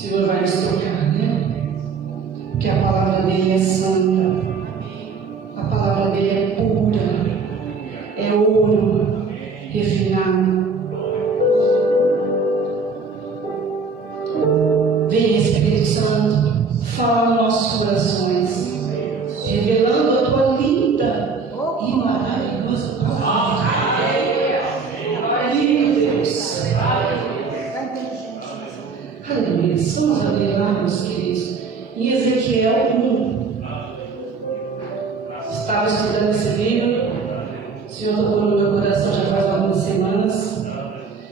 Senhor vai nos tocar, né? Porque a palavra dele é santa, a palavra dele é pura, é ouro refinado. Vem, Espírito Santo, fala nos nossos corações, revelando a tua linda e maravilhosa palavra. Aleluia, Deus. Aleluia. Vamos abrir lá, meus queridos, em Ezequiel 1. Estava estudando esse livro, o Senhor tocou no meu coração já faz algumas semanas.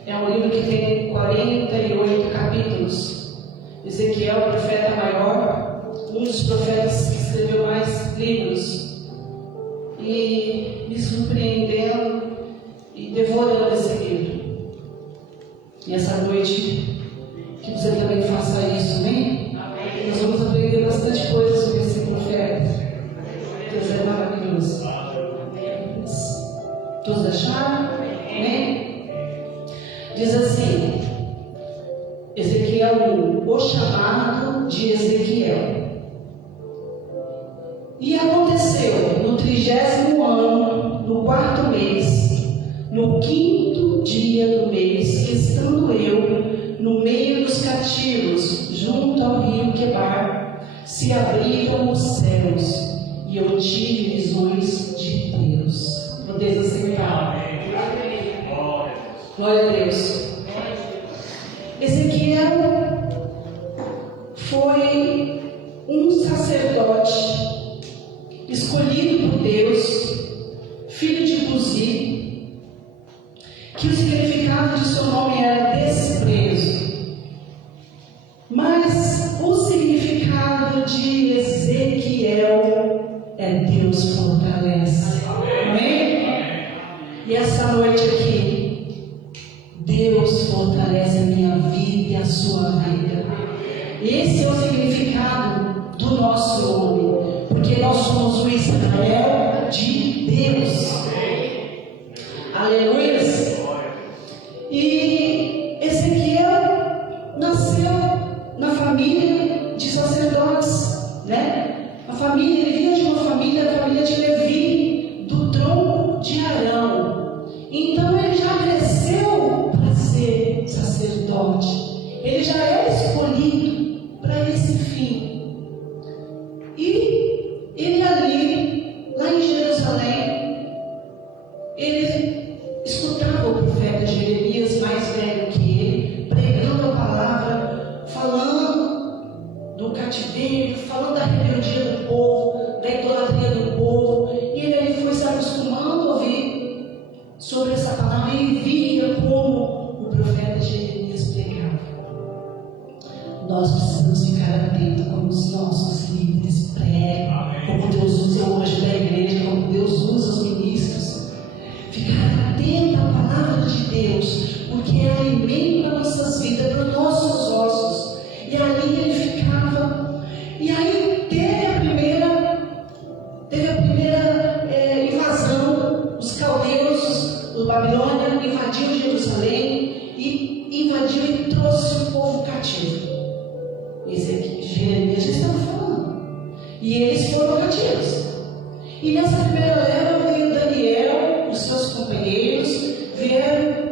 É um livro que tem 48 capítulos. Ezequiel, o profeta maior, um dos profetas que escreveu mais livros, e me surpreendendo e devorando esse livro. E essa noite, que você também faça isso, amém? Nós vamos aprender bastante coisa sobre esse profeta. Deus é maravilhoso. Todos acharam? Amém? Diz assim, Ezequiel 1, o chamado de Ezequiel. E aconteceu no 30º ano, no 4º mês, no 5º dia do mês, que estando eu no meio dos cativos, junto ao rio Quebar, se abriram os céus, e eu tive visões de Deus. Podeis aceitar. Glória a Deus. Ezequiel foi um sacerdote escolhido por Deus, filho de Buzi, que o significado de seu nome era desprezo, mas o significado de Ezequiel é Deus fortalece. Amém? E essa noite aqui, Deus fortalece a minha vida e a sua vida. Esse é o significado do nosso nome, porque nós somos o Israel de Deus. Aleluia. E Ezequiel nasceu na família de sacerdotes, né? A família, ele vinha de uma família, a família de Levi, do tronco de Arão. Então ele já cresceu para ser sacerdote. Ele já era escolhido para esse fim. E ele ali, lá em Jerusalém, ele escutava o profeta Jeremias, mais velho que ele, pregando a palavra, falando do cativeiro, falando da rebeldia do povo, da idolatria do povo. E ele ali foi se acostumando a ouvir sobre essa palavra e via como o profeta Jeremias pregava. Nós precisamos ficar atentos como os nossos líderes pregam, como Deus usa o anjo da igreja, como Deus usa os ministros. Ficar atento à palavra de Deus, porque é alimento para nossas vidas, para os nossos ossos. E ali ele ficava. E aí teve a primeira invasão. Os caldeus do Babilônia invadiu Jerusalém e invadiu e trouxe o povo cativo. Esse aqui, Jeremias já estava falando. E eles foram cativos. E nessa primeira leva veio Daniel, os seus companheiros, vieram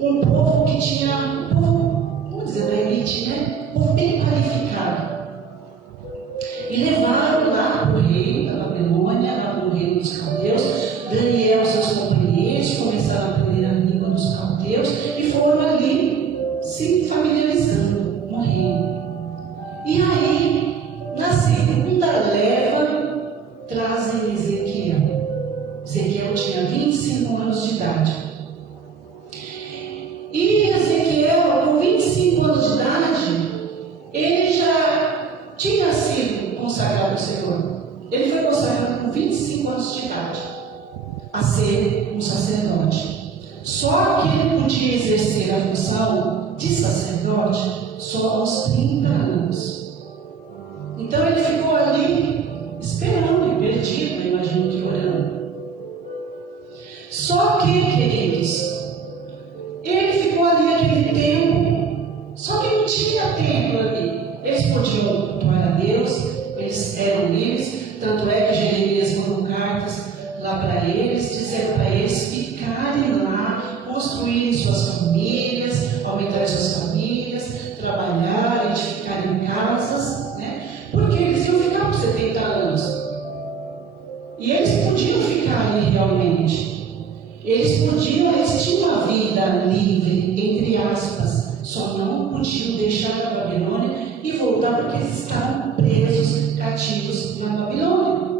um povo que tinha, vamos dizer, da elite, né? Um povo bem qualificado. E levaram lá para o rei da Babilônia, lá para o reino dos caldeus. Daniel e seus companheiros começaram a aprender a língua dos caldeus e foram ali se familiarizando no reino. E aí, na segunda leva, trazem Ezequiel. Ezequiel tinha 25 anos de idade. E Ezequiel, com 25 anos de idade, ele já tinha sido consagrado ao Senhor. Ele foi consagrado com 25 anos de idade a ser um sacerdote. Só que ele podia exercer a função de sacerdote só aos 30 anos. Então ele ficou ali esperando, perdido, imagino que orando. Só que, queridos, ele ficou ali aquele tempo, só que não tinha tinha templo ali. Eles podiam cultuar a Deus, eles eram livres, tanto é que Jeremias mandou cartas lá para eles, dizendo para eles ficarem lá, construírem suas famílias, aumentarem suas famílias, trabalhar, edificarem casas, né? Porque eles iam ficar por 70 anos. E eles podiam ficar ali realmente. Eles tinham uma vida livre, entre aspas, só não podiam deixar a Babilônia e voltar porque eles estavam presos, cativos na Babilônia.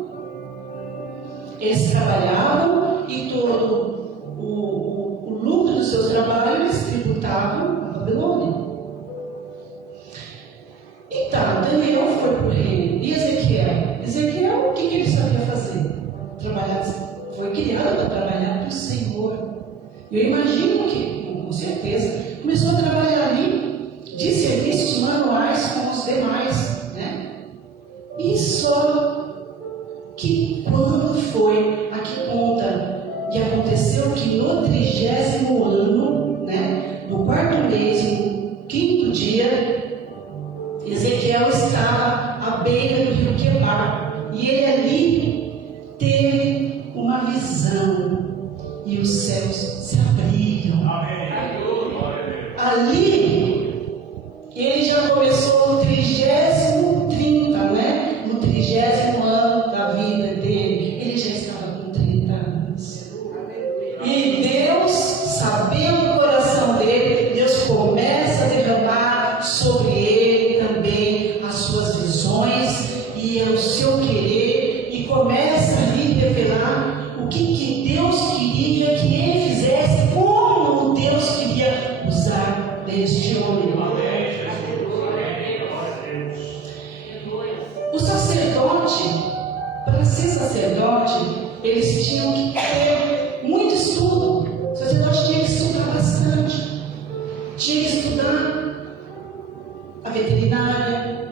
Eles trabalhavam e todo o lucro do seu trabalho eles tributavam na Babilônia. Então, Daniel foi para o reino. E Ezequiel? Ezequiel, o que ele sabia fazer? Trabalhar, foi criado para trabalhar para o Senhor. Eu imagino que, com certeza, começou a trabalhar ali de serviços manuais como os demais, né? E só que quando foi, aqui conta, e aconteceu que no 30º ano, né, no 4º mês, no 5º dia, Ezequiel estava à beira do rio Quebar, e ele ali teve uma visão, e os céus se abriram. Ali, ele já começou no 30º, né? No 30º ano da vida dele, ele já estava com 30 anos. E Deus, sabendo o coração dele, Deus começa a derramar sobre ele também as suas visões e o seu querer, e começa a lhe revelar o que Deus queria que ele fizesse, como Deus queria usar deste homem. O sacerdote, para ser sacerdote, eles tinham que ter muito estudo. O sacerdote tinha que estudar bastante. Tinha que estudar a veterinária.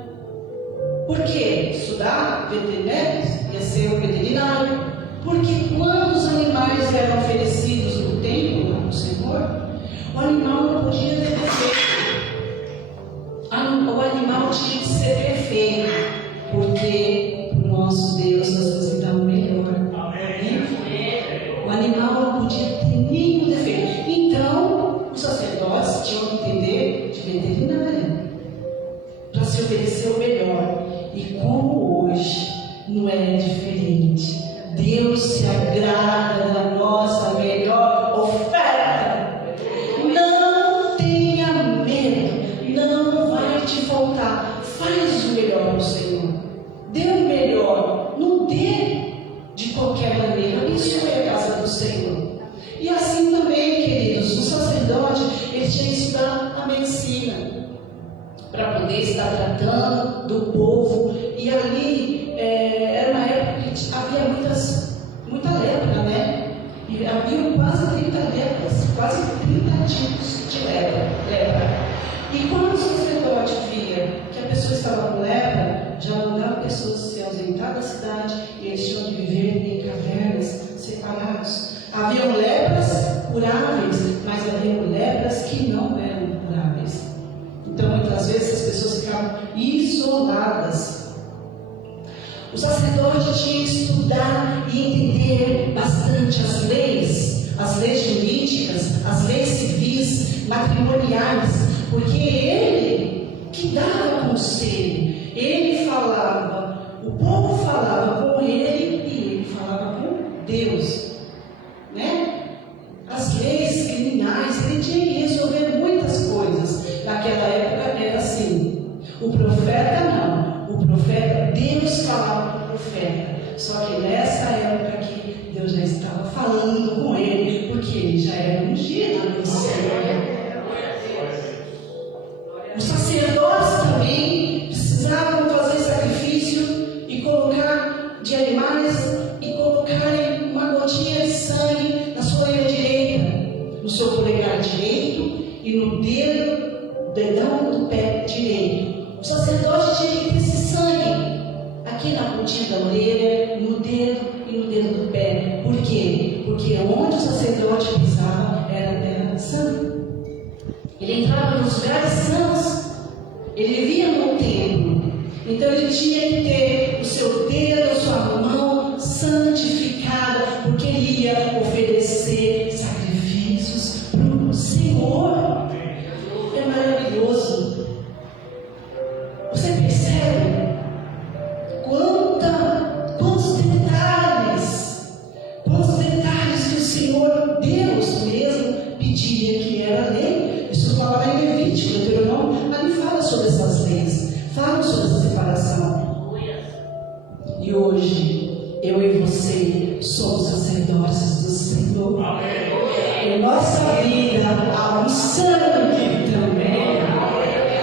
Por quê? Estudar veterinário ia ser o veterinário. Porque quando os animais eram oferecidos no templo, lá no Senhor, o animal não podia ter defeito. O animal tinha que ser perfeito. Porque o nosso Deus nós vamos dar o melhor. O animal não podia ter nenhum defeito. Então, os sacerdotes tinham que entender de veterinária para se oferecer o melhor. E como hoje não é diferente, Deus se agrada da nossa melhor oferta. Não tenha medo, não vai te faltar. Faz o melhor para o Senhor. Dê o melhor, não dê de qualquer maneira. Abençoe a casa do Senhor. E assim também, queridos, o sacerdote, ele tinha que estudar a medicina para poder estar tratando do povo. E ali era uma época que havia muita lepra, né? E havia quase 30 lepras, quase 30 tipos de lepra. E quando o sacerdote via que a pessoa estava com lepra, já mandavam pessoas se ausentar da cidade e eles tinham que viver em cavernas separados. Haviam lepras curáveis, mas haviam lepras que não eram curáveis. Então, muitas vezes, as pessoas ficavam isoladas. O sacerdote tinha que estudar e entender bastante as leis jurídicas, as leis civis, matrimoniais, porque ele que dava conselho, ele falava, o povo falava com ele e ele falava com Deus, né? As leis criminais, ele tinha que resolver muitas coisas. Naquela época era assim, o profeta não, o profeta, Deus falava com o profeta, só que nessa época aqui, Deus já estava falando com ele, porque ele já era ungido no Senhor. Os sacerdotes também precisavam fazer sacrifício e colocar de animais e colocarem uma gotinha de sangue na sua orelha direita, no seu polegar direito e no dedão do pé direito. O sacerdote tinha que ter esse sangue aqui na pontinha da orelha, no dedo e no dedo do pé. Por quê? Porque onde o sacerdote pisava era terra santa. Ele entrava nos lugares santos Ele vivia no templo. Então ele tinha que ter o seu dedo, a sua mão santificada, porque ele ia oferecer sacrifícios para o Senhor. É maravilhoso. Você percebe quantos detalhes que o Senhor Deus mesmo pedia, que era a lei. Isso fala lá em Levítico, Deuteronômio, ali fala sobre essas leis, fala sobre essa separação. E hoje, eu e você somos sacerdotes do Senhor. Em nossa vida há um sangue também,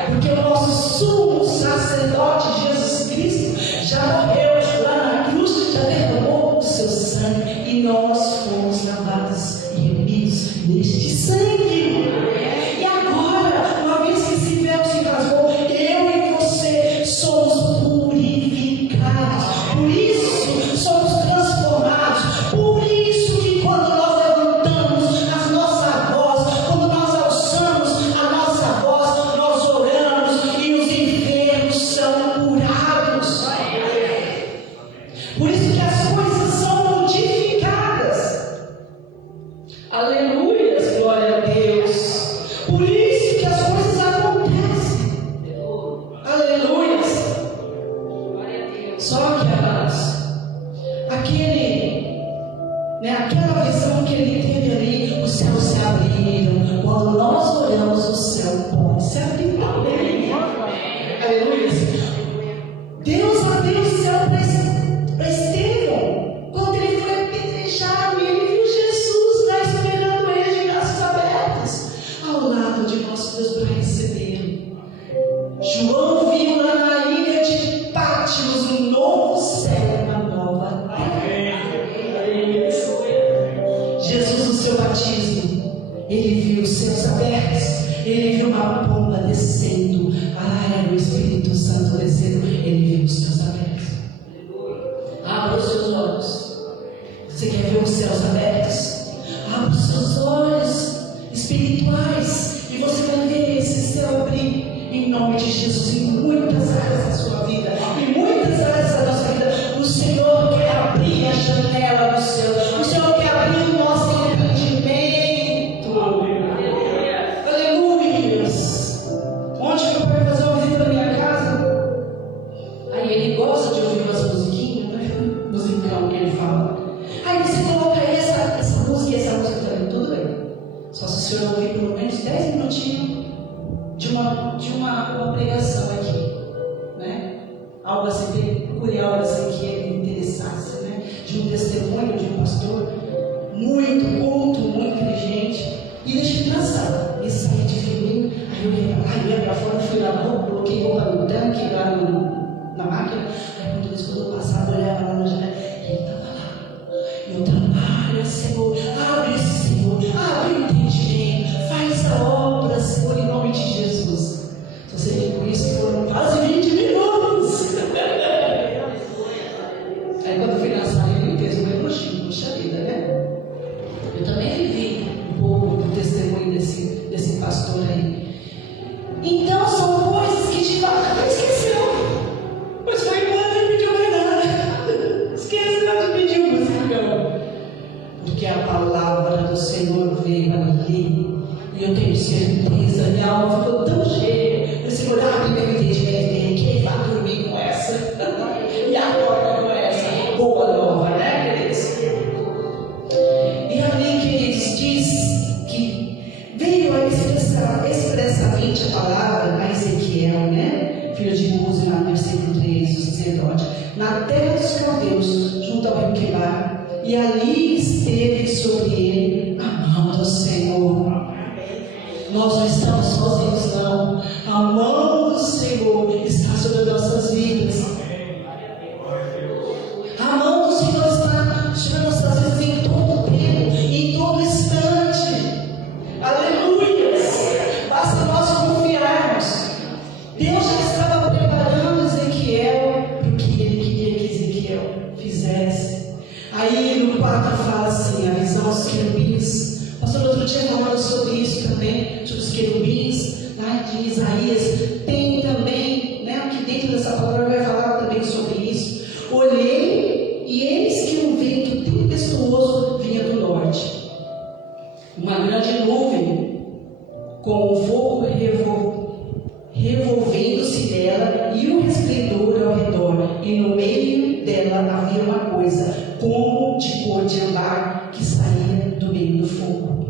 porque o nosso sumo sacerdote Jesus Cristo já morreu lá na cruz, já derramou o seu sangue, e nós fomos lavados e remidos neste sangue. E agora, uma vez que esse véu se rasgou, eu e você somos purificados. Por isso somos transformados. Por isso que quando nós levantamos a nossa voz, quando nós alçamos a nossa voz, nós oramos e os enfermos são curados. Por isso que as coisas são modificadas. Aleluia, glória a Deus. Por isso que as coisas acontecem. Aleluia. Só que, amados, aquela visão que ele teve ali, os céus se abriram. Quando nós oramos, o céu pode se abrir também. Aleluia. Deus abriu o céu para Estevão. Quando ele foi apedrejado, ele viu Jesus lá esperando ele de braços abertos, ao lado de nosso Deus, para recebê-lo. João viu lá na ilha de Pátimos um novo céu e uma nova terra. Jesus, no seu batismo, ele viu os céus abertos, ele viu uma pomba descendo. Era o Espírito Santo descendo. Ele viu os céus abertos. Abra os seus olhos. Você quer ver os céus abertos? Abra os seus olhos espirituais e você vai ver esse céu abrir em nome de Jesus em muitas áreas da sua vida, em muitas áreas da nossa vida. O Senhor quer abrir a janela do céu. O Senhor quer abrir o nosso entendimento. Aleluia. Ontem meu pai fazia uma visita na minha casa. Aí ele gosta de ouvir umas musiquinhas, né? Musicão que ele fala. Aí você coloca essa música e essa música também, tudo bem. Só se o senhor ouvir pelo menos 10 minutinhos de uma pregação aqui, né? Algo assim, procure algo assim que ele interessasse, né? De um testemunho de um pastor muito culto, muito inteligente, e deixa ele na sala, e sair de fininho. Aí eu ia pra fora, fui lavar roupa, coloquei roupa no tanque, lá na máquina. Aí quando eu passava, eu olhava lá na janela, e ele estava lá. Eu trabalho, Senhor, abre, Senhor, abre o entendimento, faz a obra, Senhor, em nome de Jesus. Só sei que por isso foram quase 20 minutos. Aí quando eu fui na sala, ele fez um elogio, puxa vida, né? Eu também vivi um pouco do testemunho desse pastor aí. Então são coisas que te falam, esqueceu. Mas foi embora e pediu mais nada. Esqueceu de pedir um musicão. Porque a palavra do Senhor veio ali. E eu tenho certeza, minha alma ficou tão cheia. O Senhor abre meu entendimento. Quem vai dormir com essa? E acorda com essa boa nova, né, queridos? E ali, queridos, diz que veio a expressamente a palavra a Ezequiel, né? Filho de Buzi, no versículo 3, o sacerdote, na terra dos caldeus, junto ao rio Quebar, e ali esteve sobre ele a mão do Senhor. Nós não estamos sozinhos, não. A mão do Senhor está sobre as nossas vidas. A mão do Senhor está sobre as nossas vidas em todo tempo, em todo instante. Aleluia! Basta nós confiarmos. Deus já estava preparando Ezequiel para o que ele queria que Ezequiel fizesse. Aí no 4 fala assim, a visão dos querubins. Pastor, outro dia falando sobre isso também, sobre os querubins, lá de Isaías. Tem também revolvendo-se dela, e um resplendor ao redor, e no meio dela havia uma coisa, como de cor de ambar, que saía do meio do fogo.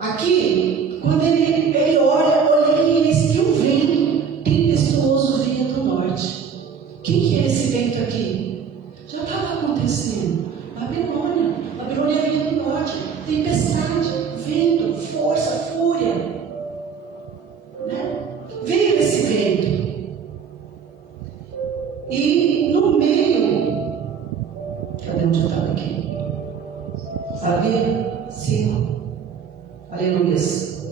Aqui, quando ele olha e eis que um vento tempestuoso vinha do norte. O que é esse vento aqui? Já estava acontecendo. Babilônia vinha do norte, tempestade, vento, força, fúria. Né? Veio esse vento. E no meio, cadê onde eu estava aqui? Sabe? 5. Aleluias.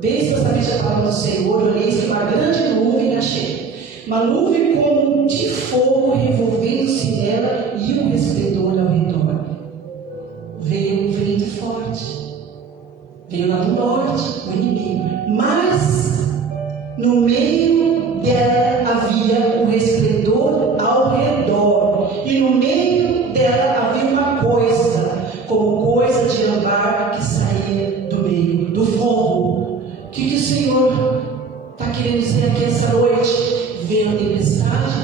Desde essa vez já estava no Senhor, olhei que uma grande nuvem achei. Uma nuvem como de fogo revolvendo-se nela e um resplendor ao redor. Veio um vento forte. Veio lá do norte, o inimigo. Mas no meio dela havia um resplendor ao redor. E no meio dela havia uma coisa, como coisa de ambar que saía do meio do fogo. O que o Senhor está querendo dizer aqui essa noite? Veio a tempestade,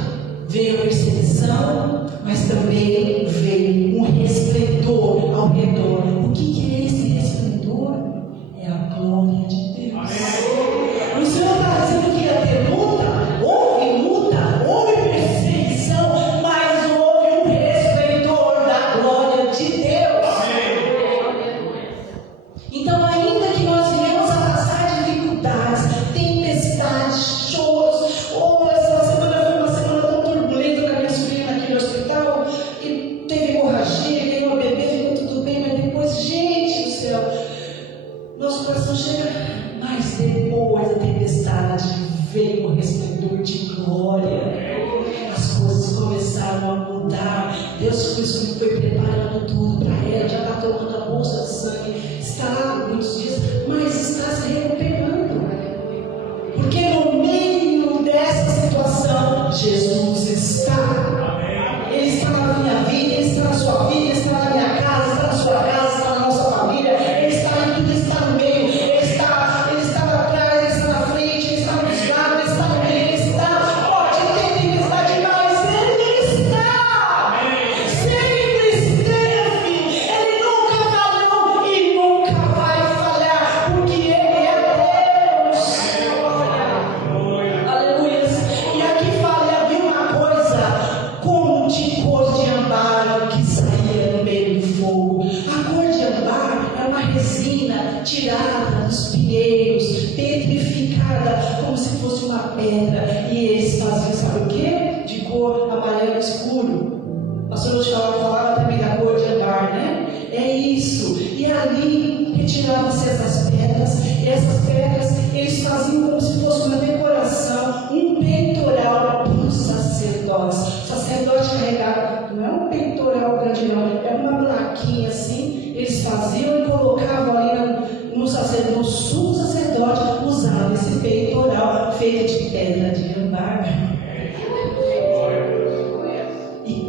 veio a perseguição, mas também veio um resplendor ao redor. O que é esse resplendor? É a glória de Deus. Amém. O Senhor está dizendo que ia ter luta, houve perseguição, mas houve um resplendor da glória de Deus. Amém. Então, ainda que nós venhamos a passar dificuldades, tempestades, choros, essa semana foi uma semana tão turbulenta com a minha sobrinha naquele hospital, e teve hemorragia, veio uma bebê, ficou tudo bem, mas depois, gente do céu, nosso coração chega, mas depois da tempestade veio o resplendor de glória. As coisas começaram a mudar. Deus foi preparando tudo para ela. Já está tomando a bolsa de sangue, está lá muitos dias, mas está se recuperando. Porque no meio dessa situação, Jesus está. Ele está na minha vida, Ele está na sua vida, Ele está na minha casa, está na sua casa, está na nossa família. Ele está em tudo, Ele está no meio, Ele está atrás, Ele está na frente, Ele está nos lados, Ele está no meio, Ele está. Pode ter tempestade, mas Ele está. Sempre esteve. Ele nunca falhou e nunca vai falhar, porque Ele é Deus. Aleluia. E aqui fala, e havia uma coisa, como de cor de ambar que saía no meio do fogo. A cor de ambar é uma resina tirada dos pinheiros, petrificada, como se fosse uma pedra. E eles faziam, sabe o quê? De cor amarelo escuro. A pastora falava também da cor de ambar, né? É isso. E ali retiravam-se essas pedras, e essas pedras eles faziam como se fosse uma decoração, um peitoral para os sacerdotes. O sacerdote carregava, não é um peitoral grande, não, é uma plaquinha assim, eles faziam e colocavam ali no sacerdote. O sumo sacerdote usava esse peitoral feito de pedra de ambar. E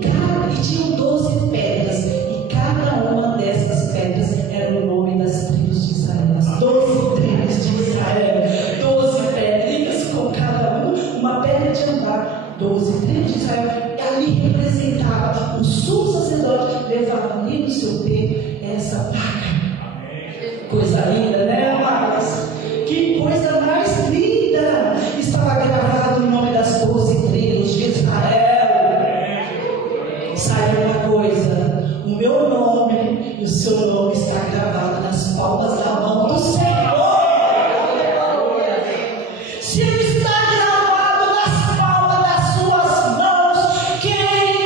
tinham 12 pedras, e cada uma dessas pedras era o nome das tribos de Israel. As 12 tribos de Israel, 12 pedrinhas com cada uma pedra de ambar. 12 tribos de Israel, e ali representava o sumo sacerdote, levava ali no seu peito essa placa. Coisa linda, né, amados? Que coisa mais linda! Estava gravado o nome das 12 tribos de Israel. Saiba uma coisa, o meu nome e o seu nome está gravado nas palmas da mão do Senhor. Se ele está gravado nas palmas das suas mãos, quem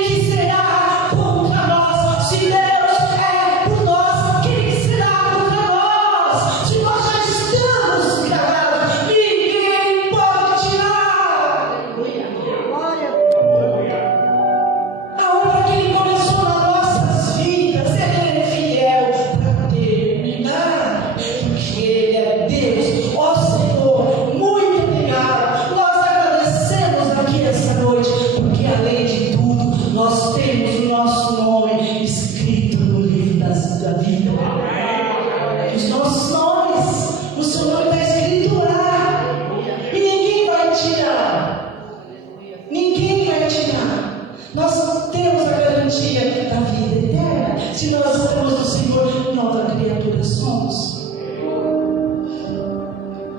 criatura somos.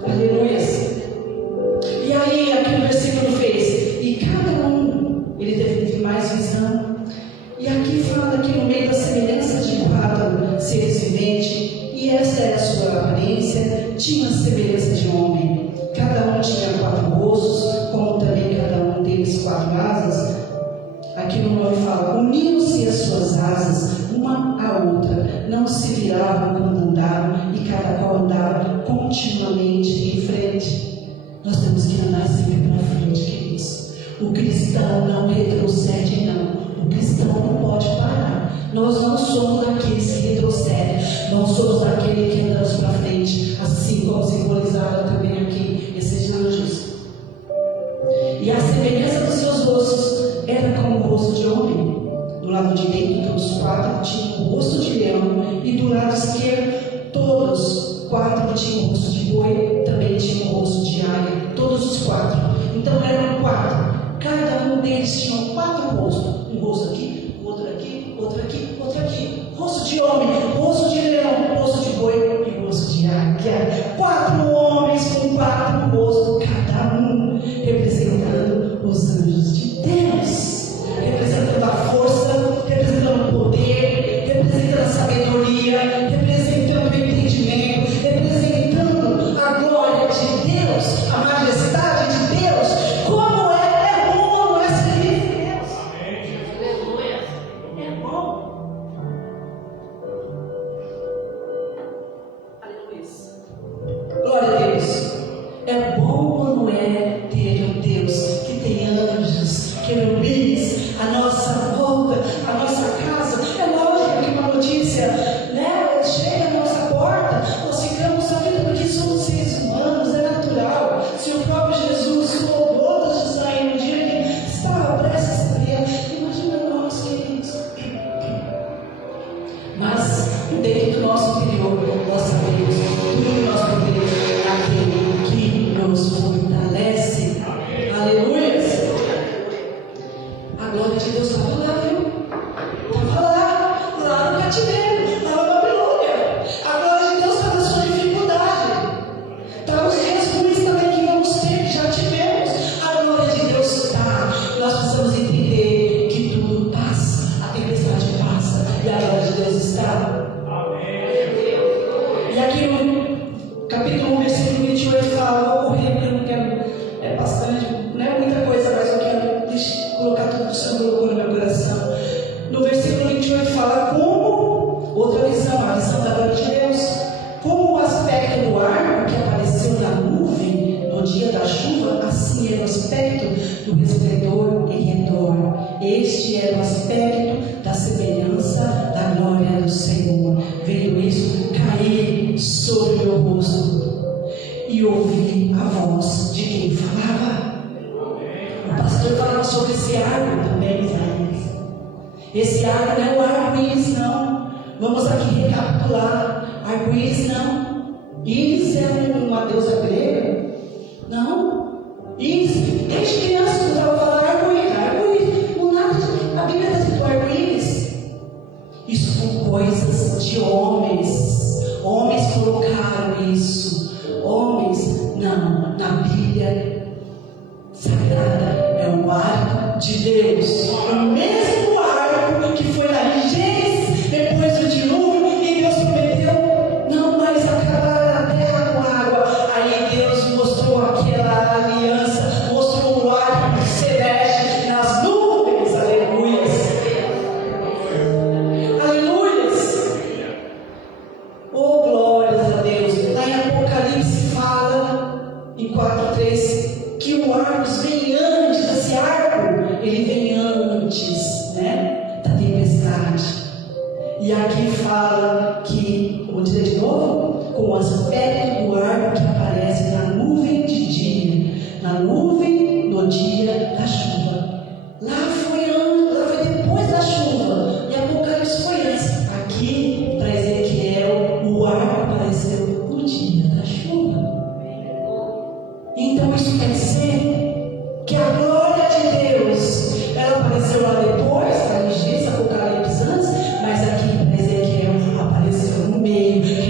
Aleluia. E aí, aqui o versículo fez, e cada um, ele teve mais visão. E aqui fala que no meio da semelhança de quatro seres viventes, e esta é a sua aparência, tinha a semelhança de homem. Cada um tinha 4 rostos, como também cada um deles 4 asas. Aqui no 9 fala, uniam-se as suas asas, uma à outra, não se viravam quando andavam, e cada qual andava continuamente em frente. Nós temos que andar sempre para frente, queridos. O cristão não retrocede, não. O cristão não pode parar. Nós não somos daqueles que retrocedem. Nós somos daqueles que andamos para frente, assim como simbolizado também aqui, esses anjos. E a semelhança dos seus rostos era como o rosto de homem. Do lado direito, os 4 tinham o rosto de leão, e do lado esquerdo, todos 4 tinham o rosto de boi, também tinham o rosto de águia. Todos os 4. Então eram 4. Cada um deles tinha 4 rostos. Um rosto aqui, outro aqui, outro aqui, outro aqui. Rosto de homem, rosto de leão, rosto de boi e rosto de águia. 4 homens com 4 rostos, cada um representando os anjos de Deus, representando a força, representando o poder, representando a sabedoria, representando o entendimento, representando a glória de Deus, a majestade de Deus. Como é bom não é servir Deus. Aleluia. É bom. Aleluia. Glória a Deus. É bom ou não é ter um Deus que tem anjos, querubins, a nossa volta, a nossa casa? É lógico que uma notícia, né, chega à nossa porta, nós ficamos sabendo porque somos seres humanos, é natural. Se o próprio Jesus falou bodas de sair no dia que estava prestes a sair, imagina nós, queridos. Mas dentro do nosso interior, nós sabemos tudo que nós podemos naquele que nos fortalece. Aleluia. A glória de Deus estava lá, viu? Estava lá no cativeiro, lá na Babilônia. A glória de Deus estava na sua dificuldade. Estava os dias ruins também que vamos ter, que já tivemos. A glória de Deus está. Nós precisamos entender que tudo passa, a tempestade passa e a glória de Deus está. E aqui no capítulo 1, versículo 28 fala, vou correr porque eu não quero, é bastante, não é muita coisa, mas eu quero colocar tudo que o Senhor colocou no meu coração. No versículo 28 fala como, outra visão, a visão da glória de Deus, como o aspecto do arco que apareceu na nuvem no dia da chuva, assim era o aspecto do resplendor em redor. Este era o aspecto da semelhança da glória do Senhor. Vendo isso, caí sobre o meu rosto e ouvi a voz de quem falava. O pastor falava sobre esse arco também, Isaías. Esse arco não é o arco-íris, não. Vamos aqui recapitular. Arco-íris não. Íris é uma deusa grega? Não. Íris, desde criança eu estava falando arco-íris. Arco-íris, não nada. A Bíblia está escrito arco-íris. Isso são coisas de homens. Homens colocaram isso. Homens, não. Na Bíblia Sagrada é o arco de Deus. O mesmo arco que foi lá em Gênesis, depois do dilúvio, e Deus prometeu não mais acabar a terra com água. Aí Deus mostrou aquela aliança, mostrou o arco celeste nas nuvens. Aleluia. Aleluia. Oh, glórias a Deus. Lá em Apocalipse fala, em 4:3, que o arco vem antes, esse arco, ele vem antes, né, da tempestade. E aqui fala que, vou dizer de novo, com o aspecto do arco que aparece na nuvem de dia, na nuvem no dia da chuva. Lá foi depois da chuva, e Apocalipse foi antes. Aqui, para Ezequiel, o arco apareceu no dia da chuva. Então isso quer dizer que a glória de Deus, ela apareceu lá depois, para Gênesis, Apocalipse antes, mas aqui para Ezequiel apareceu no meio.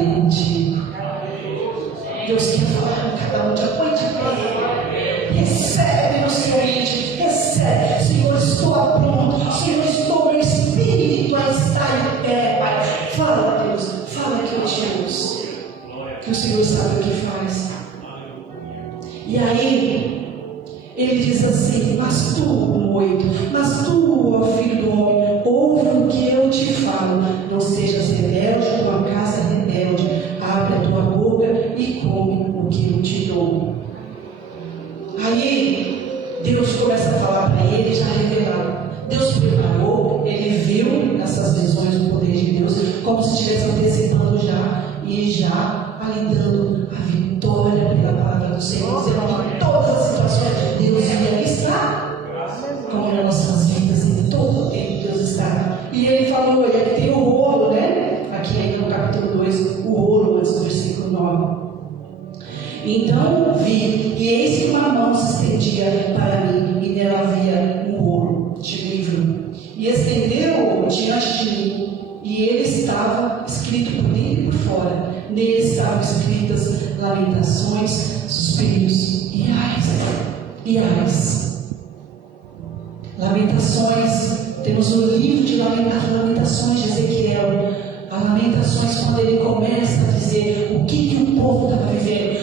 estarei contigo. Deus quer falar com cada um de apoio de pé. Recebe no seu íntimo, recebe. Senhor, estou pronto. Senhor, estou, meu espírito a estar em pé, Pai. Fala, Deus, fala que eu te ouço. Que o Senhor sabe o que faz. E aí, ele diz assim: mas tu, no 8, mas tu, ó filho do homem, ouve o que eu te falo. Não sejas rebelde, tua casa rebelde. Abre a tua boca e come o que eu te dou. Aí, Deus começa a falar para ele, já revelado. Deus preparou, ele viu essas visões do poder de Deus, como se estivesse antecipando já, e já ali dando a vitória pela palavra do Senhor, dizendo que em todas as situações Deus ia estar, como nas nossas vidas, em todo o tempo Deus está. E ele falou, e aqui tem o rolo, né? Aqui ainda no capítulo 2, o rolo, antes do versículo 9. Então vi, e eis que uma mão se estendia para mim, e nela havia um rolo de livro. E estendeu-o diante de mim, e ele estava escrito por dentro e por fora. Nele estavam escritas lamentações, suspiros e ais. E ais. Lamentações, temos um livro de lamentações de Ezequiel. As lamentações, quando ele começa a dizer o que o povo estava vivendo.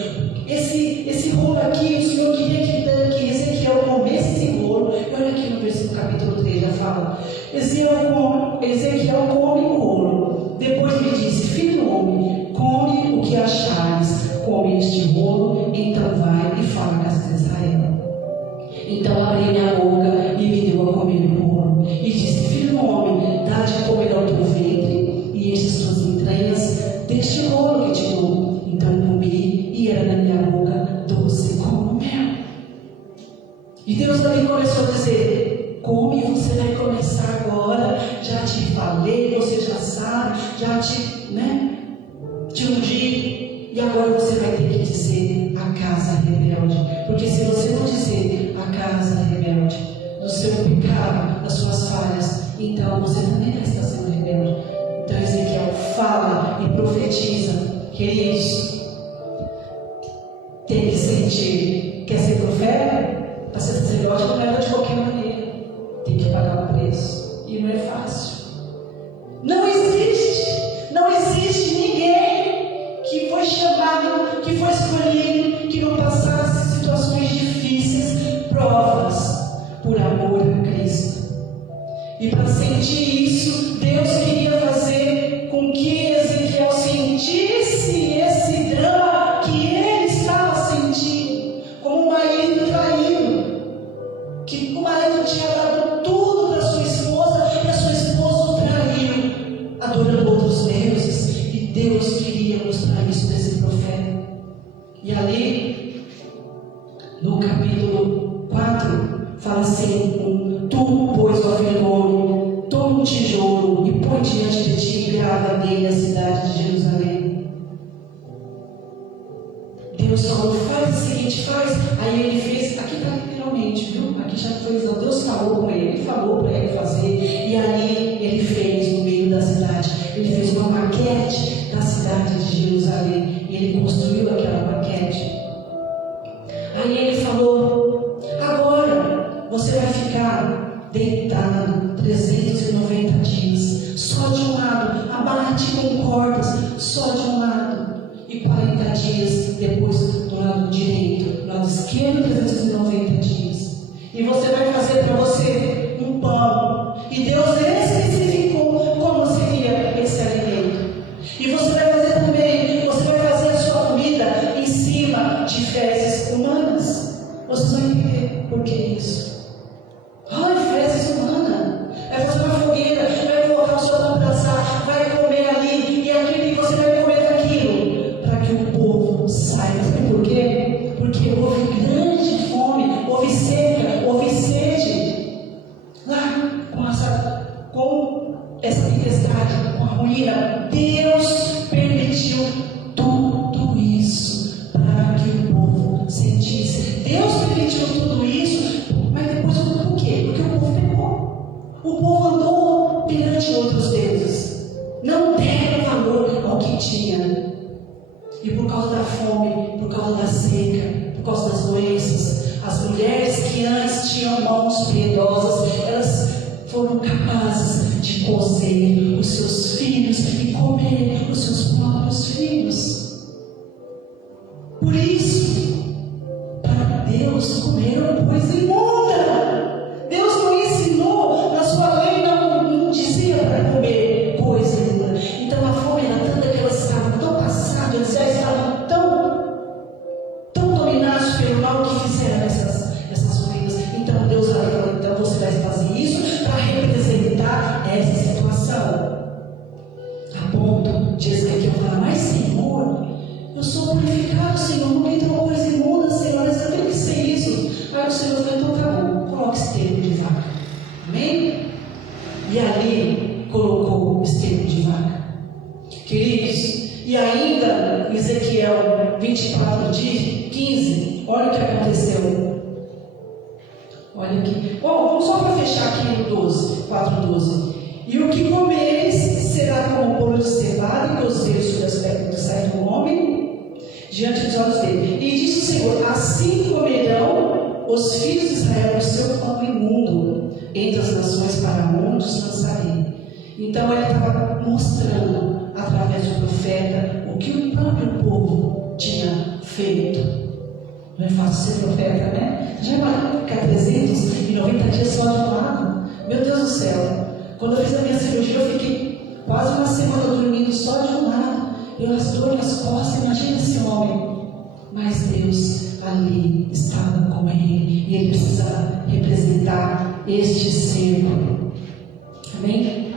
Esse rolo aqui, o Senhor queria que Ezequiel comesse esse rolo. E olha aqui no versículo capítulo 3, já fala: Ezequiel come o rolo. Depois ele disse: filho do homem, come o que achares, come este rolo, então vai e fala à casa de Israel. Então abri minha boca e me deu a comer o rolo. E disse: filho do homem, dá de comer ao teu ventre e enche as tuas entranhas deste rolo que te dou. Então comi, e era na minha boca doce como mel. E Deus também começou a dizer: come, você vai começar agora. Já te falei, você já sabe, já te ungi. E agora você vai ter que dizer a casa rebelde. Porque se você não dizer a casa rebelde, do seu pecado, das suas falhas, então você também vai estar sendo rebelde. Então Ezequiel fala e profetiza. Queridos, tem que sentir. Quer ser profeta? Para ser sacerdote não é de qualquer maneira. Tem que pagar o preço. E não é fácil. Não existe ninguém que foi chamado, que foi escolhido, que não passasse situações difíceis, provas, por amor a Cristo. E para sentir isso, Deus queria fazer com que Ezequiel sentisse esse drama que ele estava sentindo, como um marido traído, que o marido tinha dado tudo para sua esposa e a sua esposa o traiu, adorando outros deuses, e Deus queria mostrar isso nesse profeta. E ali, no capítulo 4, fala assim: tu, pois, ó filho do homem, toma um tijolo e põe diante de ti e grava nele a cidade de Jerusalém. Deus falou: faz o seguinte, faz. Aí ele fez, aqui está literalmente, viu? Aqui já foi, Deus falou com ele falou para ele fazer. E ali ele fez no meio da cidade. Ele fez uma maquete da cidade de Jerusalém. E ele construiu aquela maquete. Aí ele falou: agora você vai ficar deitado 390 dias, só de um lado, amarre-te com cordas, só de um lado, e 40 dias depois do lado direito, do lado esquerdo, 390 dias. E você vai fazer para você um pão, e Deus especificou como seria esse alimento. E você vai fazer também, você vai fazer a sua comida em cima de fezes humanas. Vocês vão entender por que isso. Ai, fezes humana. Vai fazer uma fogueira, vai colocar o seu pão para assar, vai comer ali, e aquilo que você vai comer daquilo, para que o povo saiba. Sabe por quê? Porque houve grande fome, houve seca, houve sede. Lá com essa tempestade, com a ruína, Deus permitiu tudo isso para que o povo sentisse. Deus permitiu tudo isso, mas depois por quê? Porque o povo pecou. O povo andou perante outros deuses. Não deram valor ao que tinha. E por causa da fome, por causa da seca, por causa das doenças, as mulheres que antes tinham mãos piedosas, elas foram capazes de cozer os seus filhos e comer os seus próprios filhos. Por isso, para Deus, comer uma coisa imunda. Deus não ensinou, na sua lei não dizia para comer coisa imunda. Então a fome era tanta que elas estavam tão passadas, eles já estavam tão dominados pelo mal que fizeram essas ruínas. Então Deus falou, então você vai fazer isso para representar essa situação. A ponto de Ezequiel falar, mas Senhor, eu sou purificado, Senhor, não tem uma coisa imunda, Senhor, mas eu tenho que ser isso. Aí o Senhor falou, então tá bom, coloque esterco de vaca. Amém? E ali colocou esterco de vaca. Queridos, e ainda, Ezequiel 24, 15, olha o que aconteceu. Olha aqui. Bom, vamos só para fechar aqui no 12, 4:12. E o que comeres será como bolo de cevada e cozido sobre as pernas do saio do homem, diante dos olhos dele. E disse o Senhor, assim comerão os filhos de Israel o seu pão imundo entre as nações para onde os lançarei. Então ele estava mostrando, através do profeta, o que o próprio povo tinha feito. Não é fácil ser profeta, né? Já vai ficar 390 dias só de um lado. Meu Deus do céu. Quando eu fiz a minha cirurgia, eu fiquei quase uma semana dormindo só de um lado. Eu as dores nas costas, imagina esse homem. Mas Deus ali estava com ele. E ele precisava representar este ser. Amém?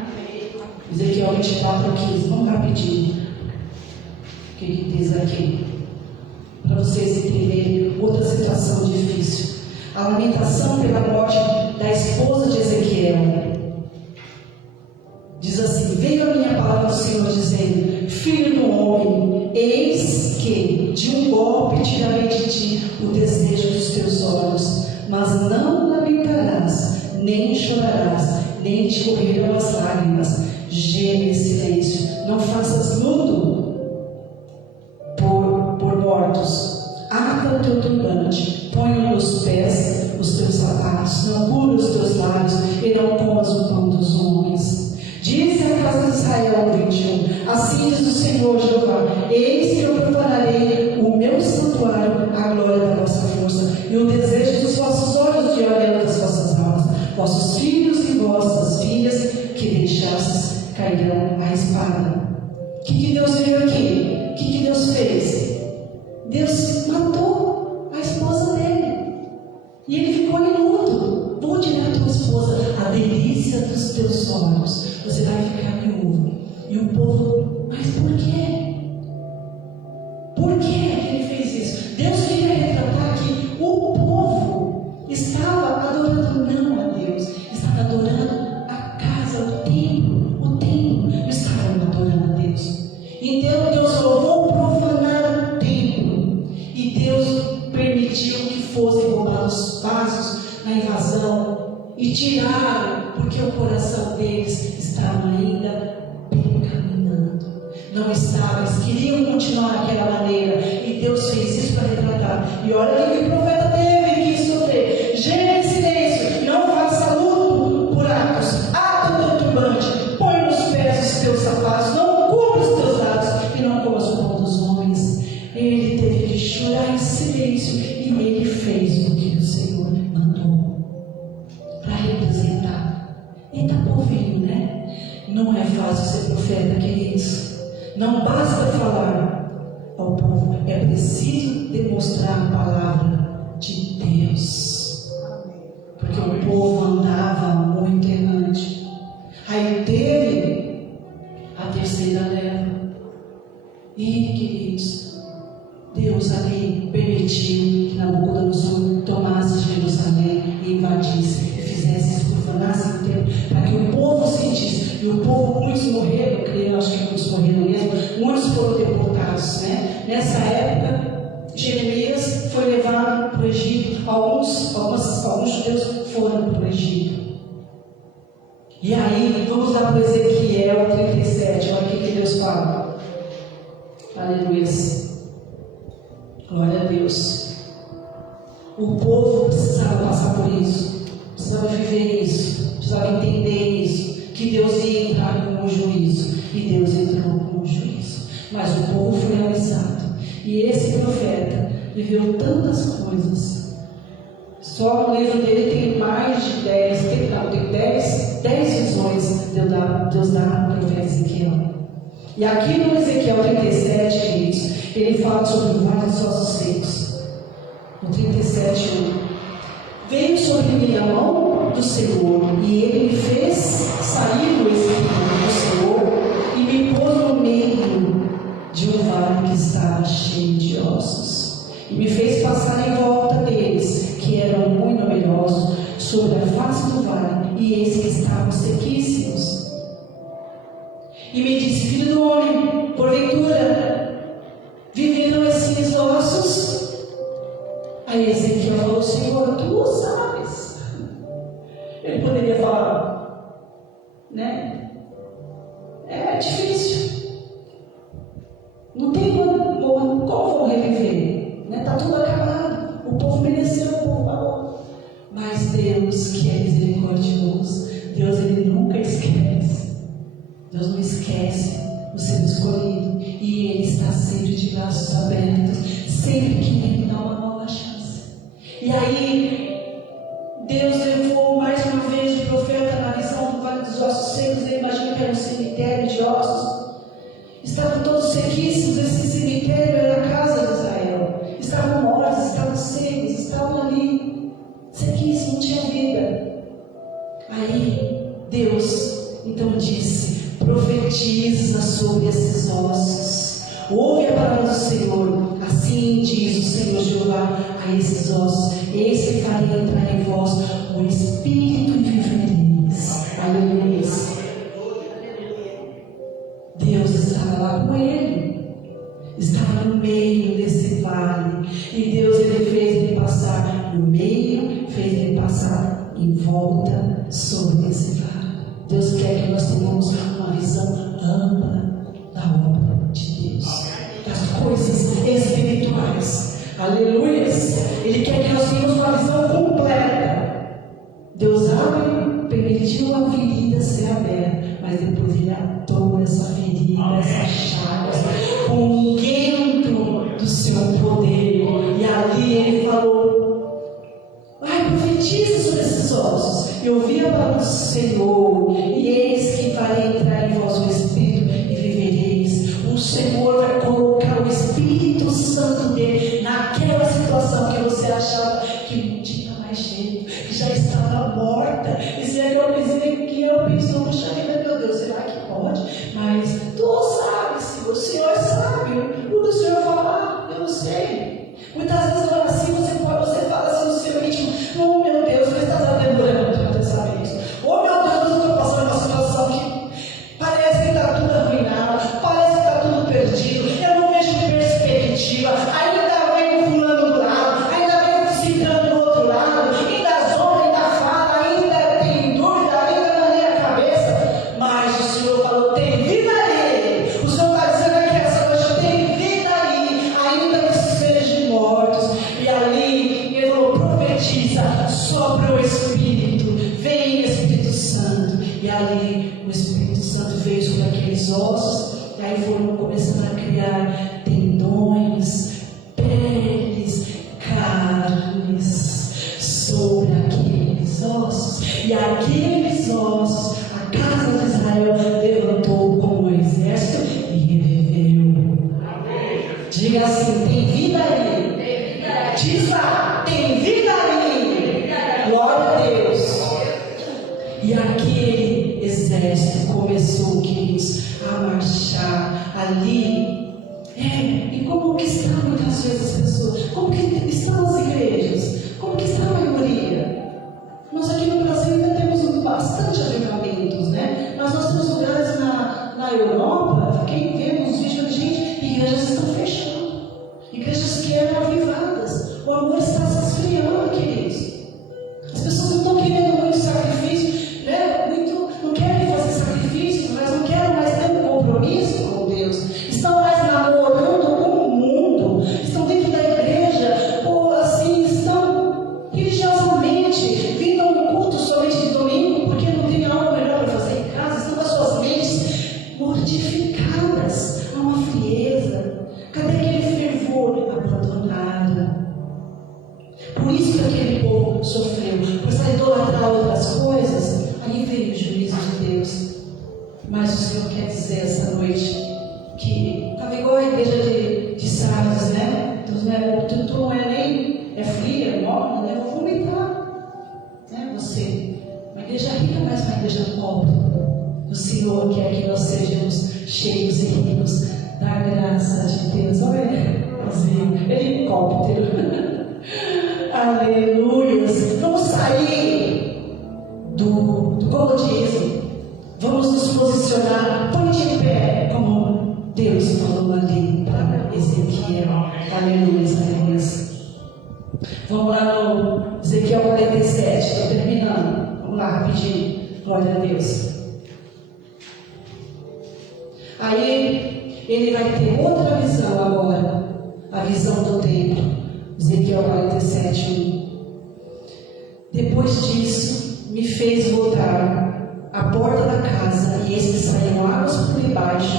Ezequiel 24, 15. Vamos rapidinho. O que diz aqui? Para vocês entenderem outra situação difícil. A lamentação pela morte da esposa de Ezequiel. Diz assim, veio a minha palavra do Senhor dizendo, filho do homem, eis que de um golpe tirarei de ti o desejo dos teus olhos, mas não lamentarás, nem chorarás, nem te correrão as lágrimas. Geme em silêncio, não faças luto por mortos. Ata o teu turbante, põe nos pés os teus sapatos, não cubra os teus lábios e não comas o pão dos homens. Diz a casa de Israel 21, assim diz o Senhor Jeová, eis que eu prepararei o meu santuário, a glória da vossa força, e o desejo dos vossos olhos de olhar das vossas almas, vossos filhos e vossas filhas, que deixastes cairão a espada. O que Deus veio aqui? O que Deus fez? Deus matou a esposa dele. E ele ficou em luto. Vou tirar a tua esposa, a delícia dos teus olhos. Você vai ficar viúvo. E o povo, mas por quê? Por que ele fez isso? Deus queria retratar que o povo estava adorando não a Deus, estava adorando a casa, o templo. Não estavam adorando a Deus. Então Deus falou, vou profanar o templo. E Deus permitiu que fossem roubados vasos na invasão e tiraram, porque o coração deles estava ainda pecaminoso. Não estava, eles queriam continuar daquela maneira. E Deus fez isso para retratar. E olha o que o profeta teve que sofrer. Geme em silêncio, não faça luto por atos. Ata o teu turbante, põe nos pés os teus sapatos, não cubra os teus lábios e não comas o pão dos homens. Ele teve que chorar em silêncio e ele fez o que o Senhor mandou para representar. Eita povinho, né? Não é fácil ser profeta, queridos. Não basta falar ao povo, é preciso demonstrar a palavra de Deus. Porque o povo andava muito errante. Aí teve a terceira leva. E, queridos, Deus ali permitiu que Nabucodonosor tomasse Jerusalém e invadisse, e fizesse isso, profanasse o templo, para que o povo sentisse. E o povo, muitos morreram, eu creio, acho que muitos morreram mesmo, muitos foram deportados, né? Nessa época, Jeremias foi levado para o Egito, alguns judeus foram para o Egito. E aí, vamos lá para Ezequiel 37, olha o que Deus fala. Aleluia. Glória a Deus. O povo precisava passar por isso, precisava viver isso, precisava entender isso, que Deus ia entrar com o juízo, e Deus entrou com o juízo. Mas o povo foi avisado, e esse profeta viveu tantas coisas. Só no livro dele tem mais de 10 visões Deus dá para o profeta Ezequiel. E aqui no Ezequiel 37, queridos, ele fala sobre vários ossos secos. No 37:1, veio sobre mim a mão do Senhor, e ele me fez sair do Espírito do Senhor, e me pôs no meio de um vale que estava cheio de ossos, e me fez passar em volta deles, que eram muito numerosos, sobre a face do vale, e eis que estavam sequíssimos. E me disse: filho do homem, porventura viverão esses ossos? Aí Ezequiel falou: Senhor, tu sabes. Ele poderia falar, né? É difícil. Não tem como vão reviver, né? Está tudo acabado. O povo mereceu, o povo pagou. Mas Deus, que é misericordioso, Deus, ele nunca esquece. Deus não esquece o seu escolhido, e ele está sempre de braços abertos, sempre querendo dar uma nova chance. E aí Deus levou mais uma vez o profeta na visão do Vale dos Ossos Secos. Ele imagina que era um cemitério de ossos. Estavam todos sequíssimos. Esse cemitério era a casa de Israel. Estavam mortos, estavam secos, estavam ali sequíssimos, não tinha vida. Aí Deus então disse: profetiza sobre esses ossos. Ouve a palavra do Senhor. Assim diz o Senhor Jeová a esses ossos: eis que farei entrar em vós o Espírito e vivereis. Aleluia. Deus estava lá com ele, estava no meio desse vale, e Deus fez ele passar no meio, fez ele passar em volta sobre esse vale. Deus quer que nós tenhamos uma visão ampla da obra de Deus, das coisas espirituais. Aleluia! Ele quer que nós tenhamos uma visão completa. Deus permitiu a ferida ser aberta, mas depois ele atou essa ferida, essa chaga, com o guento do seu poder. E ali ele falou: vai, profetize sobre esses ossos. Eu ouvi a palavra do Senhor, e eis que vai entrar em vós o Espírito e vivereis. O Senhor vai colocar o Espírito Santo dele naquela situação que você achava que não tinha mais jeito, que já estava morta. Ezequiel pensou: puxa vida, meu Deus, será que pode? Mas tu sabes, o Senhor sabe. O que o Senhor falar, eu não sei. Muitas vezes não é assim, você fala assim no seu íntimo: oh meu Deus, mas está demorando para eu saber isso. Oh meu Deus, eu estou passando uma situação que parece que está tudo arruinado, parece que está tudo perdido, eu não vejo perspectiva. Ainda vem o fulano do lado, ainda vem o ciclano do outro lado, ainda zomba, ainda fala, ainda tem dúvida, ainda na minha cabeça. Mas o Senhor falou: tem vida aí. O Senhor está dizendo aqui essa noite: tem vida aí, ainda que sejam mortos. E ali ele falou: profetiza, sopra o Espírito, vem Espírito Santo. E ali o Espírito Santo veio sobre aqueles ossos, e aí foram começando a criar tendões, peles, carnes sobre aqueles ossos. E aqueles ossos, a casa de Israel levantou como um exército e reviveu. Diga assim: tem vida aí. Diz lá: tem vida aí. Glória a Deus. E aquele exército começou, queridos, a marchar ali. E como que estão muitas vezes as pessoas? Como que estão as igrejas? Como que está a maioria? Nós aqui no Brasil ainda temos bastante avivamentos, né? Mas nós temos lugares na Europa, quem vê nos vídeos de gente, igrejas estão fechando. Igrejas que eram avivadas. O amor está se esfriando, queridos. As pessoas não estão querendo muito sacrifício, né? Muito Mas o Senhor quer dizer essa noite que estava igual a igreja de Sardes, né? Tu não é nem fria, morna, né? Vou vomitar, né? Você, uma igreja rica, mas uma igreja pobre. O Senhor quer que nós sejamos cheios e ricos da graça de Deus. Olha, helicóptero. Aleluia. Vamos sair do comodismo. Vamos nos posicionar. Põe de pé, como Deus falou ali para Ezequiel. Aleluia, aleluia. Vamos lá no Ezequiel 47. Estou terminando. Vamos lá, rapidinho. Glória a Deus. Aí ele vai ter outra visão agora. A visão do templo. Ezequiel 47, 1. Depois disso, me fez voltar à porta da casa, e eis que saíram águas por debaixo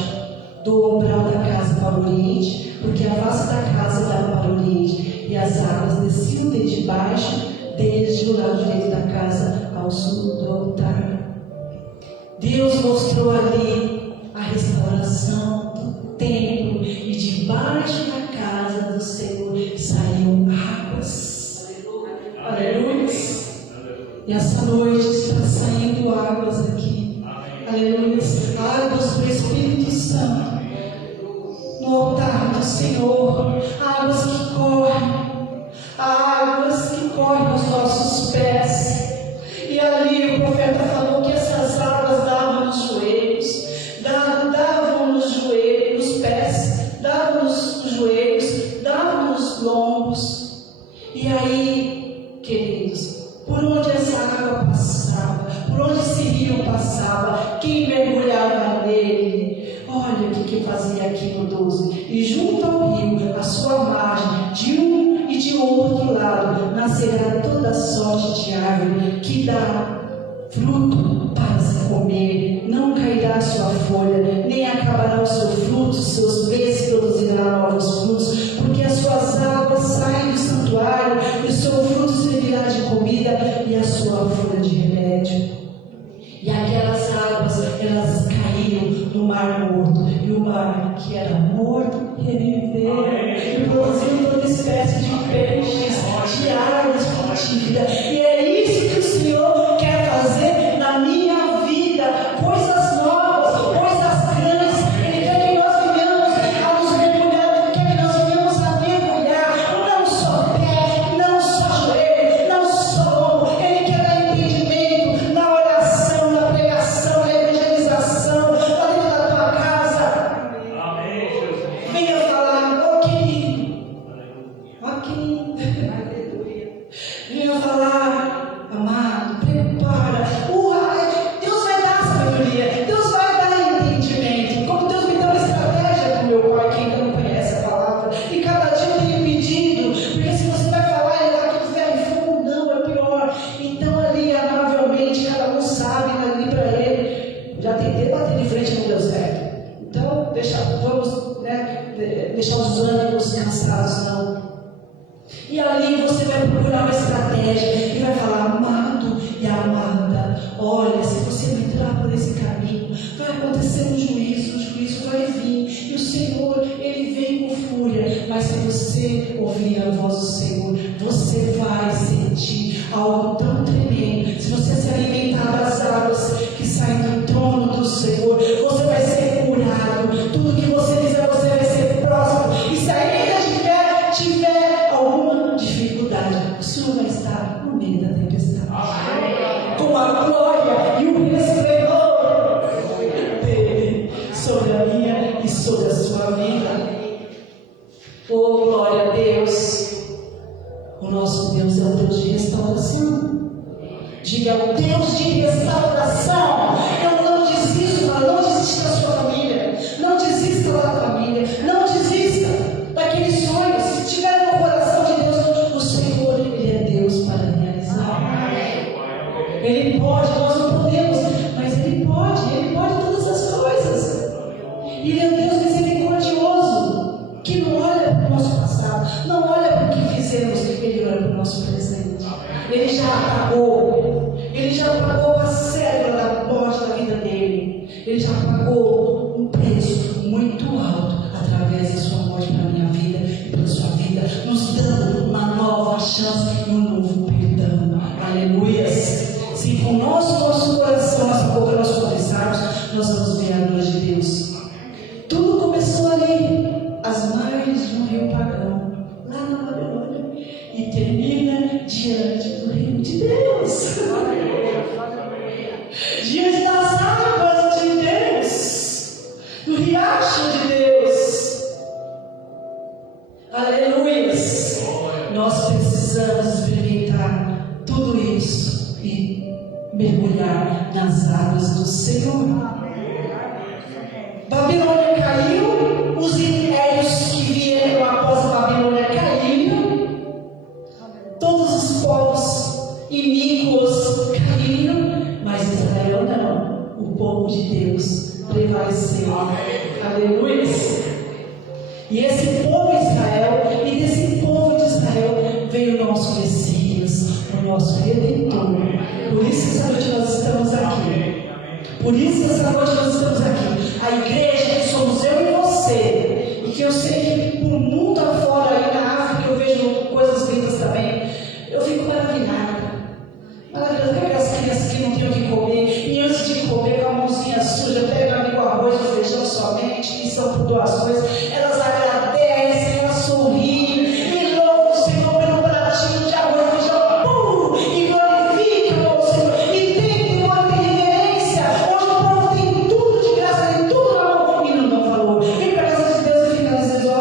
do umbral da casa para o oriente, porque a face da casa dava para o oriente, e as águas desciam de debaixo, desde o lado direito da casa ao sul do altar. Deus mostrou ali a restauração do templo, e debaixo da casa do Senhor saíram águas. Aleluia. E essa noite está saindo águas aqui. Aleluia. Águas do Espírito Santo no altar do Senhor. Águas que correm nos nossos pés. E ali o profeta falou que essas águas davam nos joelhos, davam nos joelhos, nos pés, davam nos joelhos, davam nos lombos. E aí, queridos, por onde essa água passava, por onde esse rio passava, quem mergulhava nele, olha o que fazia aqui no 12. E junto ao rio, a sua margem, de um e de outro lado, nascerá toda sorte de árvore que dá fruto para se comer, não cairá a sua folha, nem acabará o seu fruto, seus meses produzirá novos frutos, porque as suas águas saem do santuário, e o seu fruto servirá de comida, e a sua folha de remédio. E aquelas águas, elas caíram no mar morto, e o mar que era morto, reviveu, e produziu toda espécie de peixes, de árvores frutíferas. E é isso que o Senhor quer fazer na minha vida, coisas novas, coisas grandes. Ele quer que nós venhamos a nos mergulhar, quer que nós venhamos a mergulhar, não só pé, não só joelho, não só ombro. Ele quer dar entendimento na oração, na pregação, na evangelização, lá dentro da tua casa. Amém. Venha falar, ok. Venha falar, amado, prepara. Deus vai dar sabedoria, Deus vai dar entendimento. Como Deus me deu uma estratégia com meu pai, que ainda não conhece a palavra, e cada dia eu tenho pedido, porque se você vai falar, ele vai que ferro e fogo, não, é pior. Então ali, amavelmente, cada um sabe, ali para ele, já tentei bater de frente, não deu certo. Então, vamos deixar os ânimos cansados, não. E ali você vai procurar uma estratégia e vai falar, amado e amada, olha, se você entrar por esse caminho, vai acontecer um juízo, o juízo vai vir, e o Senhor, Ele vem com fúria, mas se você ouvir a voz do Senhor, você vai sentir algo tão tremendo. Se você se alimentar das águas que saem do trono do Senhor, você vai ser curado, tudo que você fizer, você vai ser próspero, e se ainda tiver alguma dificuldade, o Senhor vai estar no meio da tempestade. Com a glória e o resplendor dele sobre a minha e sobre a sua vida. Oh, glória a Deus. O nosso Ele já pagou um preço muito alto através da sua morte para a minha vida e para a sua vida, nos dando uma nova chance e um novo perdão. Aleluias! Se com o nosso coração, nossa boca nós confessarmos, nós vamos ver a glória de Deus. Tudo começou ali, às margens de um rio pagão, lá na Babilônia, e termina diante do reino de Deus. Diante das águas de Deus, do riacho de Deus. Aleluias! Nós precisamos experimentar tudo isso e mergulhar nas águas do Senhor. Babilônia caiu, os impérios que vieram após a Babilônia caíram, todos os povos iníquos caíram, mas Israel não, o povo de Deus prevaleceu. Aleluia! E esse povo Israel, e desse povo de Israel veio o nosso Messias, o nosso Redentor. Por isso essa noite nós estamos aqui. Por isso essa noite nós estamos aqui. A igreja que somos eu e você. E que eu sei que por mundo afora, aí na África, eu vejo coisas lindas também. Eu fico maravilhada. Maravilhoso, aquelas crianças que não têm o que comer, e antes de comer com a mãozinha suja, pegam ali com arroz e feijão somente, que são por doações, elas agradecem, elas sorriem, e louvam o Senhor pelo pratinho de arroz e feijão puro, e glorificam o Senhor, e tem temor e reverência. Hoje o povo tem tudo de graça, tem tudo na mão, e não dá valor. Vem para a casa de Deus e fica dizendo: ó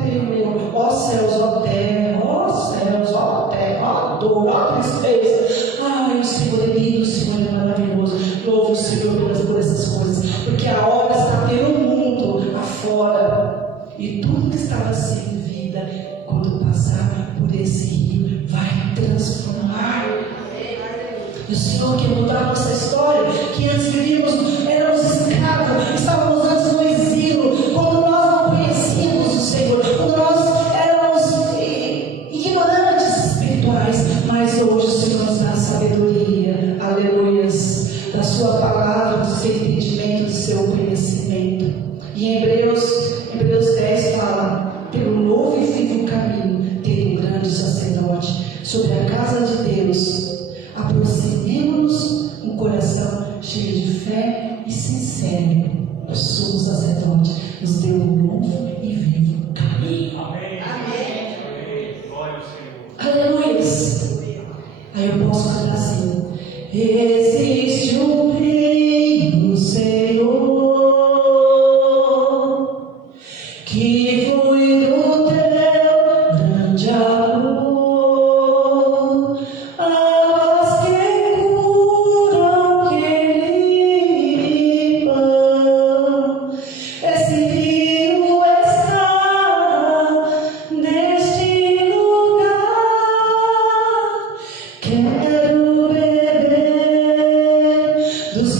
Deus, ó céus, ó terra, ó céus, ó terra, ó dor, ó tristeza. Ai, o Senhor é lindo, o Senhor é maravilhoso. Louvo o Senhor por essas coisas, porque a obra está pelo mundo afora, e tudo que estava sem vida, quando passar por esse rio, vai transformar. E o Senhor quer mudar a nossa história, que antes vivíamos, éramos escravos, estávamos antes no exílio, quando nós não conhecíamos o Senhor, quando nós éramos ignorantes espirituais, mas hoje o Senhor nos dá sabedoria, aleluias, da sua palavra, do seu entendimento, do seu conhecimento. E em Hebreus 10 fala: pelo novo e vivo caminho tem um grande sacerdote sobre a casa de Deus. Aproximemo-nos um coração cheio de fé e sincero. O sumo sacerdote nos deu um novo e vivo caminho. Amém. Amém. Glória ao Senhor. Aleluia. Aí eu posso cantar assim: existe um reino, Senhor, que flui do teu grande amor. Águas que curam, que limpam. Esse rio está neste lugar. Quero beber dos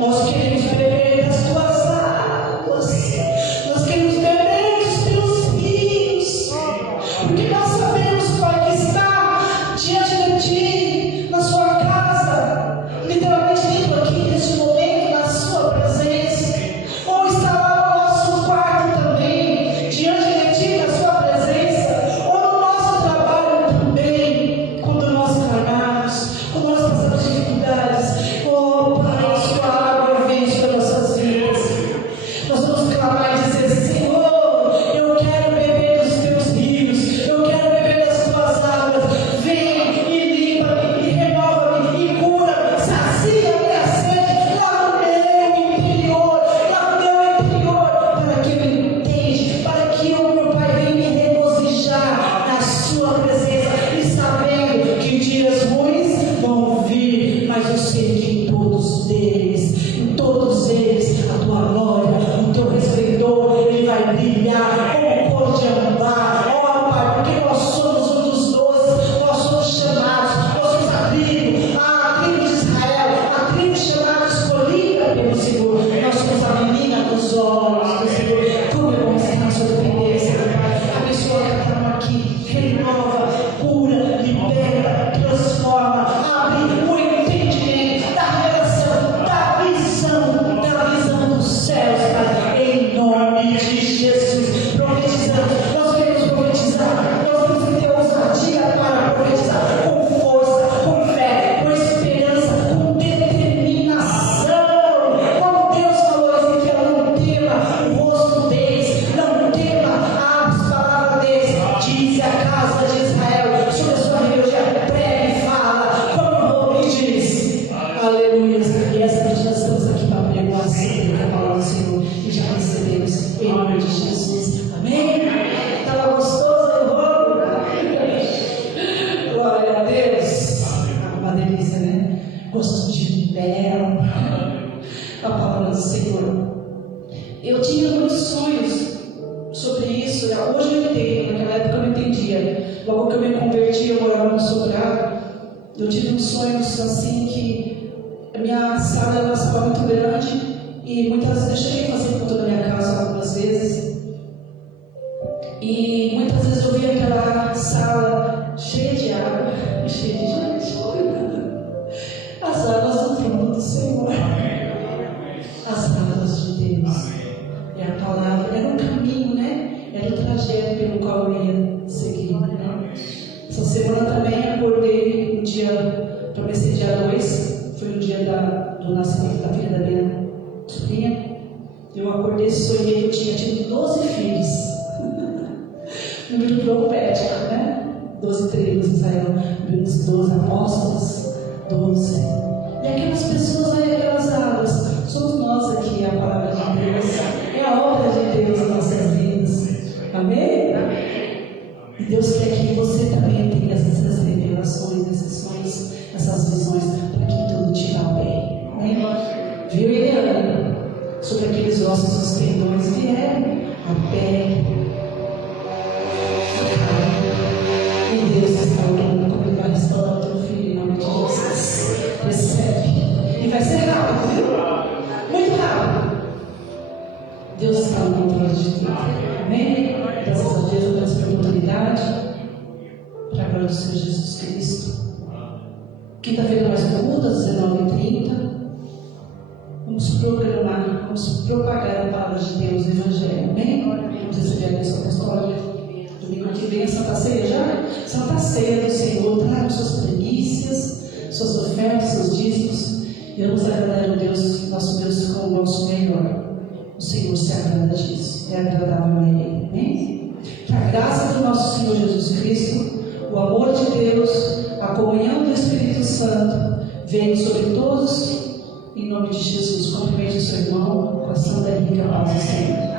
Nós queremos beber das tuas águas. Nós queremos beber dos teus rios. Porque nós sabemos, Pai, que está diante de ti, na sua casa, literalmente dentro aqui, neste momento, na sua presença. Ou está lá no nosso quarto também, diante de ti, na sua presença. Ou no nosso trabalho também, quando nós clamamos, quando nós passamos dificuldades. Oh, Pai, sua água vem sobre nossas vidas. Nós vamos clamar e dizer: Senhor, eu quero beber dos teus rios, eu quero beber das tuas águas. Vem e limpa-me, e renova-me, e cura-me, sacia a minha sede lá no meu interior, para que eu entenda, para que eu, meu Pai, venha me regozijar na sua presença e sabendo que dias ruins vão vir, mas eu sei que em todos eles, a tua glória, o teu resplendor, ele vai brilhar como cor de ambar. Ó, Pai, porque nós somos um dos 12, nós somos chamados, nós somos a tribo de Israel, a tribo chamada, escolhida pelo Senhor. Nós somos a menina dos olhos do Senhor. Como é bom estar na sua dependência, Pai. Abençoa cada um aqui, renova, cura, libera, transforma, abre o entendimento da revelação, da visão dos céus, Pai, em nome de Jesus. Profetizando, nós queremos profetizar, nós vamos ter ousadia para profetizar com força, com fé, com esperança, com determinação. Como Deus falou, Ezequiel, não tema o rosto deles, não tema as palavras deles. Diz a casa de Israel sobre a sua rebeldia, prega e fala, como e diz. Aleluia. E essa noite nós estamos aqui para pregar a palavra do Senhor e já recebemos em nome de Jesus. Amém? Estava gostoso, eu vou. Glória a Deus. Uma delícia, né? Gosto de mel. A palavra do Senhor. Eu tinha muitos sonhos sobre isso. Hoje eu entendo, naquela época eu não entendia. Logo que eu me converti, eu morava no sobrado. Eu tive uns sonhos assim que a minha sala era uma sala muito grande e muitas vezes eu cheguei a fazer culto na minha casa algumas vezes. E muitas vezes eu via aquela sala cheia de água e cheia de gente. As águas do trono do Senhor. As águas de Deus. É a palavra, era um caminho, né? Era o trajeto pelo qual eu ia seguir. Né? Essa semana também acordei no dia, para ser dia 2, foi no dia do nascimento da filha da minha sobrinha. Eu acordei e sonhei que eu tinha tido 12 filhos. Número profético, né? 12 tribos de Israel, 12 apóstolos, 12. E aquelas pessoas aí, aquelas águas, somos nós aqui, a palavra de Deus, é a obra de Deus em nossas vidas. Amém? E Deus quer que você também tenha essas revelações, esses sonhos, essas visões, para que tudo te vá bem. Amém? Viu, Eliana? Sobre aqueles ossos, os tendões vieram, a pele. E Deus está orando como Ele vai restaurar o teu filho em nome de Jesus. Recebe. E vai ser rápido, viu? Muito rápido. Deus está no controle de tudo. Amém? Graças a Deus, eu peço pela oportunidade. Para a glória do Senhor Jesus Cristo. Quinta-feira nós culto às 19h30. Vamos proclamar, vamos propagar a palavra de Deus no Evangelho. Amém? Vamos receber a bênção apostólica. Domingo que vem, Santa Ceia já? Santa Ceia do Senhor, traga suas primícias, suas ofertas, seus dízimos. E vamos agradar a Deus, nosso Deus, com o nosso melhor. O Senhor se agrada disso, é agradável a Ele. Amém? Que a graça do nosso Senhor Jesus Cristo, o amor de Deus, a comunhão do Espírito Santo, venha sobre todos, em nome de Jesus. Cumprimente o seu irmão, com a santa e rica paz do Senhor.